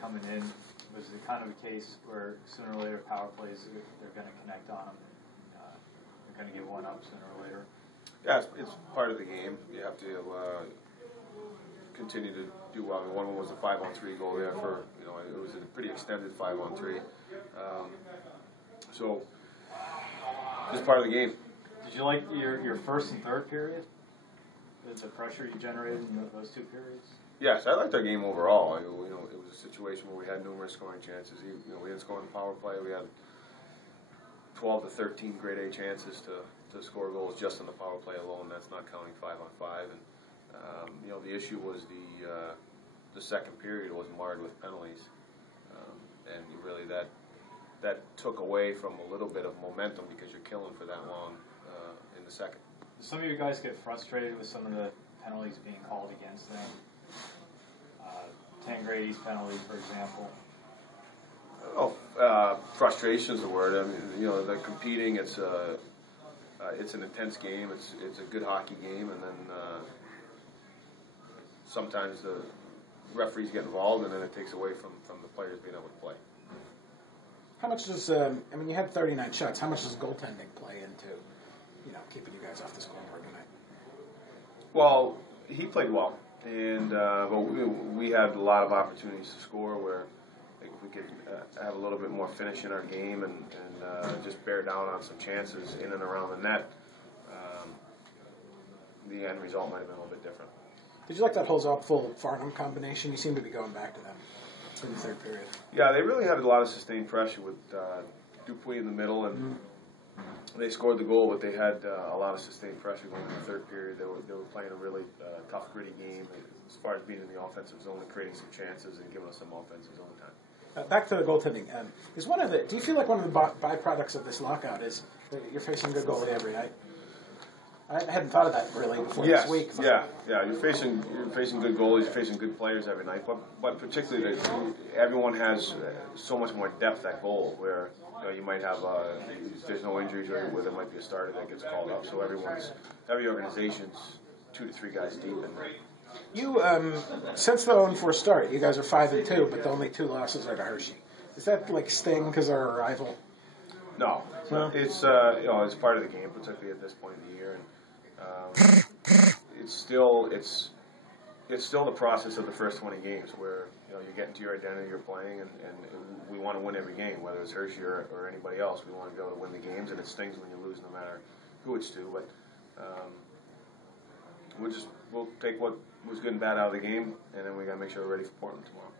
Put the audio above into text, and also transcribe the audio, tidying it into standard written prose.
coming in, was it kind of a case where sooner or later power plays, they're going to connect on them? They're going to get one up sooner or later? Yeah, it's part of the game. You have to continue to do well. I mean, one was a 5-on-3 goal there for, it was a pretty extended 5-on-3. So, it's part of the game. Did you like your first and third period? The pressure you generated in those two periods? Yes, I liked our game overall. It was a situation where we had numerous scoring chances. We didn't score in the power play. We had 12 to 13 grade A chances to score goals just on the power play alone. That's not counting 5-on-5. And the issue was the second period was marred with penalties, and really that took away from a little bit of momentum because you're killing for that long in the second. Some of you guys get frustrated with some of the penalties being called against them. 10 grade East penalty, for example. Frustration is the word. I mean, they're competing. It's an intense game. It's a good hockey game, and then sometimes the referees get involved, and then it takes away from the players being able to play. How much does you had 39 shots. How much does goaltending play into keeping you guys off the scoreboard tonight? Well, he played well, and but we had a lot of opportunities to score where if we could have a little bit more finish in our game and just bear down on some chances in and around the net, the end result might have been a little bit different. Did you like that full Farnham combination? You seem to be going back to them in the third period. Yeah, they really had a lot of sustained pressure with Dupuis in the middle, and they scored the goal, but they had a lot of sustained pressure going in the third period. They were playing a really tough, gritty game as far as being in the offensive zone and creating some chances and giving us some offensive zone time. Back to the goaltending. Do you feel like one of the byproducts of this lockout is that you're facing a good goalie every night? I hadn't thought of that really before this week. Yeah. You're facing good goalies, you're facing good players every night, but particularly everyone has so much more depth at goal where you might have if there's no injuries or where there might be a starter that gets called up. So every organization's 2 to 3 guys deep in there. You since the 0-4 start, you guys are 5-2, but the only 2 losses are to Hershey. Is that like sting because they're a rival? No. It's it's part of the game, particularly at this point in the year, and it's still the process of the first 20 games where you get into your identity, you're playing, and we want to win every game, whether it's Hershey or anybody else. We want to be able to win the games, and it stings when you lose, no matter who it's to. But we'll take what was good and bad out of the game, and then we got to make sure we're ready for Portland tomorrow.